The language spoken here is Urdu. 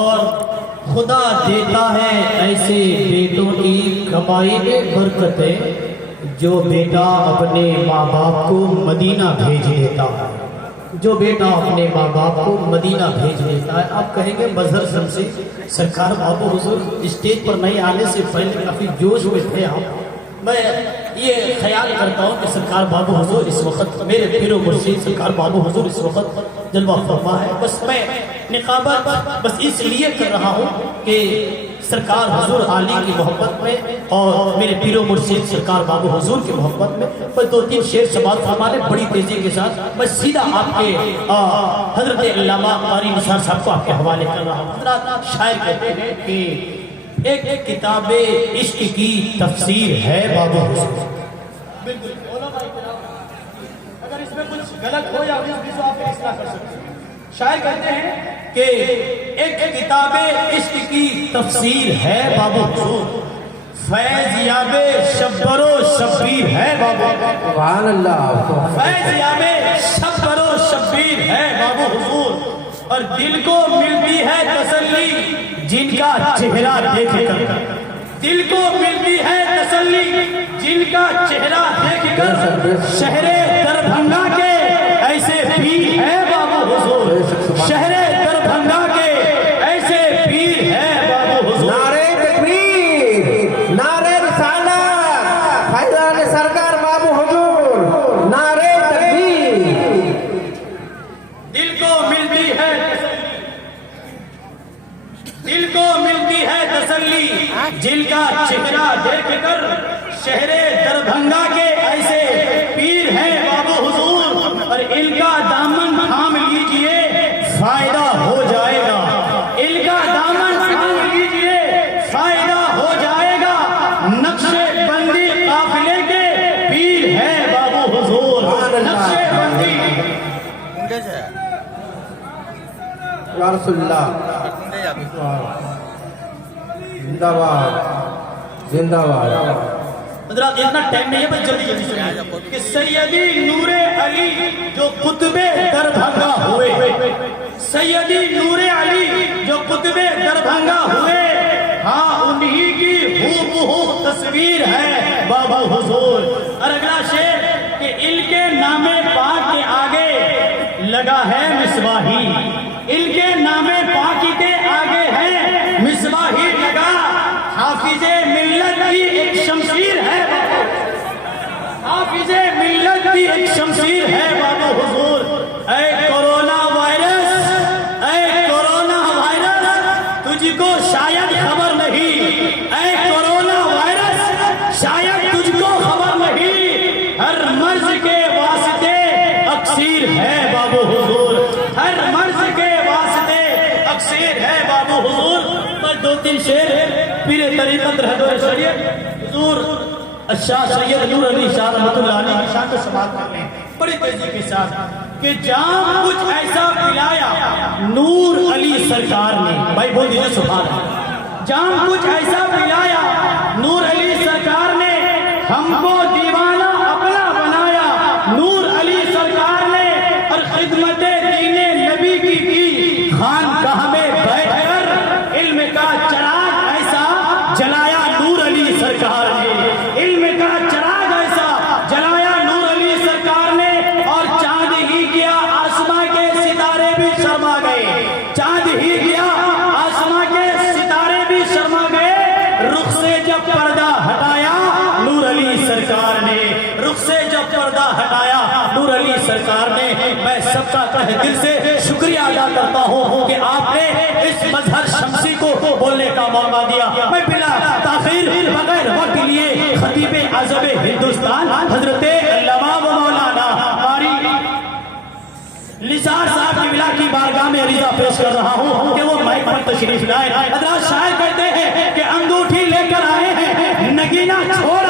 اور خدا دیتا ہے ایسے بیٹوں کی کمائی میں برکت ہے جو بیٹا اپنے ماں باپ کو مدینہ بھیج دیتا ہے، جو بیٹا اپنے ماں باپ کو مدینہ بھیج دیتا ہے۔ آپ کہیں گے مظہر شمسی سرکار بابو حضور اسٹیج پر نہیں آنے سے پہلے کافی جوش میں تھے آپ۔ میں یہ خیال کرتا ہوں کہ سرکار بابو حضور اس وقت میرے پیر و مرشد سرکار بابو حضور اس وقت جلوہ فرما ہے۔ بس میں نقابت بس اس لیے کر رہا ہوں کہ سرکار حضور عالی کی محبت میں اور میرے پیر و مرشد سرکار بابو حضور کی محبت میں بس 2-3 شعر سماعت فرمانے بڑی تیزی کے ساتھ میں سیدھا آپ کے حضرت علامہ قاری نثار صاحب کو آپ کے حوالے کر رہا ہوں۔ حضرات شاعر کہتے ہیں کہ ایک کتاب عشق کی تفسیر ہے بابو حضور۔ بالکل اگر اس میں کچھ غلط ہو یا تو آپ اصلاح کر سکتے ہیں۔ شاعر کہتے ہیں کہ ایک کتاب عشق کی تفسیر ہے بابو حضور، فیض یاب شبر و شبیر ہے بابو حضور، سبحان اللہ، فیض یاب شبر و شبیر ہے بابو حضور، اور دل کو ملتی ہے تسلی جن کا چہرہ دیکھ کر، دل کو ملتی ہے تسلی جن کا چہرہ دیکھ کر، شہر دربھنگا کے ایسے پیر ہے بابو حضور، شہر دربھنگا کے ایسے پیر ہے بابو حضور۔ نعرہ تکبیر، نعرہ رسالت، فیضان سرکار بابو حضور، نعرہ تکبیر۔ دل کو ملتی ہے دل کو ملتی ہے تسلی جن کا چہرہ دیکھ کر، شہر دربھنگا کے ایسے پیر ہیں بابو حضور، اور ان کا دامن تھام لیجئے فائدہ ہو جائے گا، ان کا دامن تھام لیجئے فائدہ ہو جائے گا، نقش بندی قافلے کے پیر ہیں بابو حضور، نقش بندی۔ یا رسول اللہ، زندہ باد، زندہ باد۔ حضرات اتنا ٹائم نہیں ہے، بس جلدی جلدی سنیے کہ سیدی نور علی جو قطب دربھنگا ہوئے، سیدی نور علی جو قطب دربھنگا ہوئے، ہاں انہی کی ہو تصویر ہے بابا حضور۔ اور اگلا شعر کہ ان کے نام پاک کے آگے لگا ہے مصباحی، ان کے نام پاک کے آگے ہے مصباحی لگا، حافظ ملت کی ایک شمشیر ہے، حافظ ملت کی ایک شمشیر ہے بابو حضور۔ اے کورونا وائرس، اے کورونا وائرس تجھ کو شاید خبر نہیں، اے کورونا وائرس شاید تجھ کو خبر نہیں، ہر مرض کے واسطے اکسیر ہے بابو حضور، ہر مرض کے واسطے اکسیر ہے بابو حضور۔ پر 2-3 شعر پیر طریقت رہبر شریعت حضور شاہ سید نور علی شاہ رحمۃ اللہ علیہ کی شان کو سماعت کر لیں بڑی تیزی کے ساتھ کہ جام کچھ ایسا پلایا نور علی سرکار نے، بھائی بول دیجئے سبحان اللہ، جام کچھ ایسا پلایا نور علی سرکار نے، ہم کو دیوانہ اپنا بنایا نور علی سرکار نے، اور خدمت دین نبی کی خانقاہ میں بیٹھ کر علم کا چراغ ایسا جلایا نور علی سرکار نے، علم کا چراغ ایسا جلایا نور علی سرکار نے، اور چاند ہی گیا آسماں کے ستارے بھی شرما گئے، چاند ہی گیا آسماں کے ستارے بھی شرما گئے، رخ سے جب پردہ ہٹایا نور علی سرکار نے، رخ سے جب پردہ ہٹایا نور علی سرکار نے۔ میں سب کا تہ دل سے شکریہ ادا کرتا ہوں کہ آپ نے اس مظہر شمسی کو بولنے کا موقع دیا۔ میں بلا تاخیر بغیر وقت لیے خطیب اعظم ہندوستان حضرت علامہ و مولانا قاری نثار صاحب کی بلا کی بارگاہ میں عریضہ پیش کر رہا ہوں کہ وہ مائک پر تشریف لائے۔ حضرات شاعر کہتے ہیں کہ انگوٹھی لے کر آئے ہیں، نگینہ چھوڑ